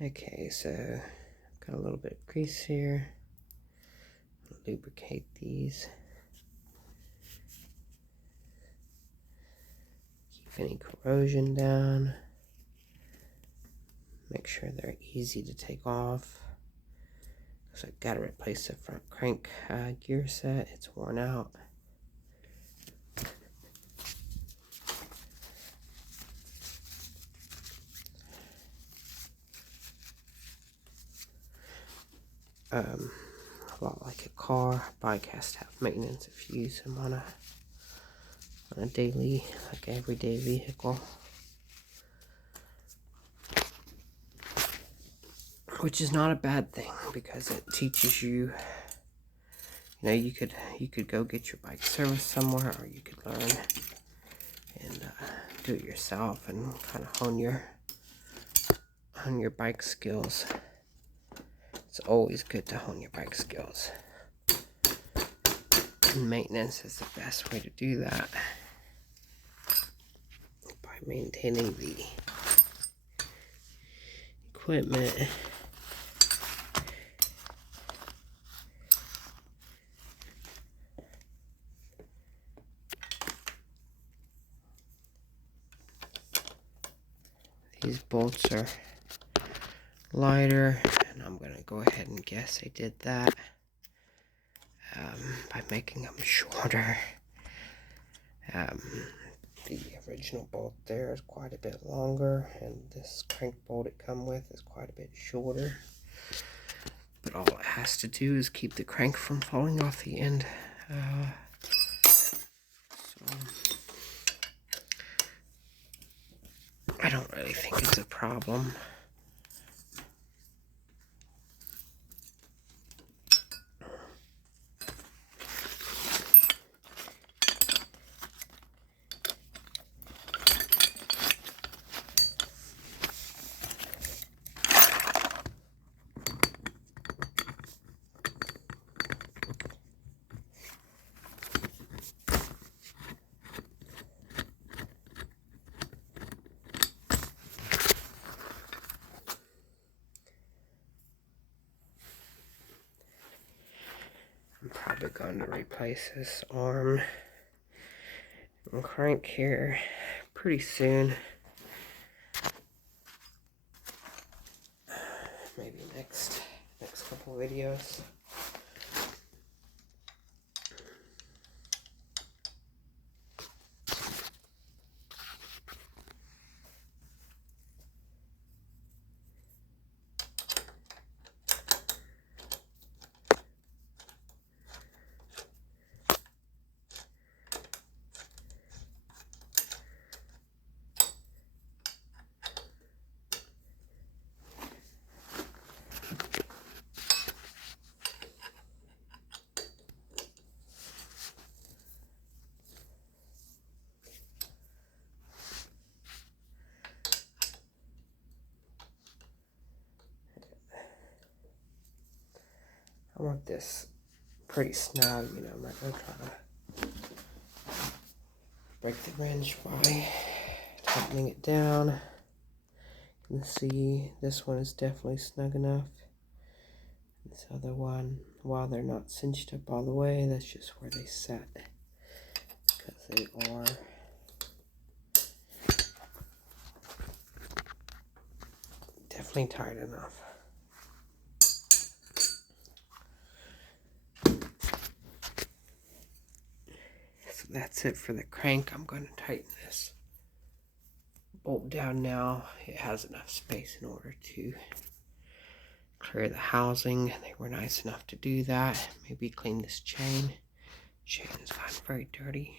Okay, so got a little bit of grease here. Lubricate these. Keep any corrosion down. Make sure they're easy to take off. Because I've got to replace the front crank gear set. It's worn out. A lot like a car, bike has to have maintenance if you use them on a daily, like everyday vehicle. Which is not a bad thing because it teaches you, you could go get your bike serviced somewhere, or you could learn and do it yourself and kind of hone your bike skills. It's always good to hone your bike skills. And maintenance is the best way to do that, by maintaining the equipment. These bolts are lighter, and I'm gonna go ahead and guess I did that by making them shorter. The original bolt there is quite a bit longer, and this crank bolt it come with is quite a bit shorter. But all it has to do is keep the crank from falling off the end. So I don't really think it's a problem. I'm probably going to replace this arm and crank here pretty soon. Maybe next couple videos. I want this pretty snug, I'm not going to try to break the wrench by tightening it down. You can see this one is definitely snug enough. This other one, while they're not cinched up all the way, that's just where they set, because they are definitely tight enough. So that's it for the crank. I'm going to tighten this bolt down now. It has enough space in order to clear the housing. They were nice enough to do that. Maybe clean this chain. Chain is gotten very dirty.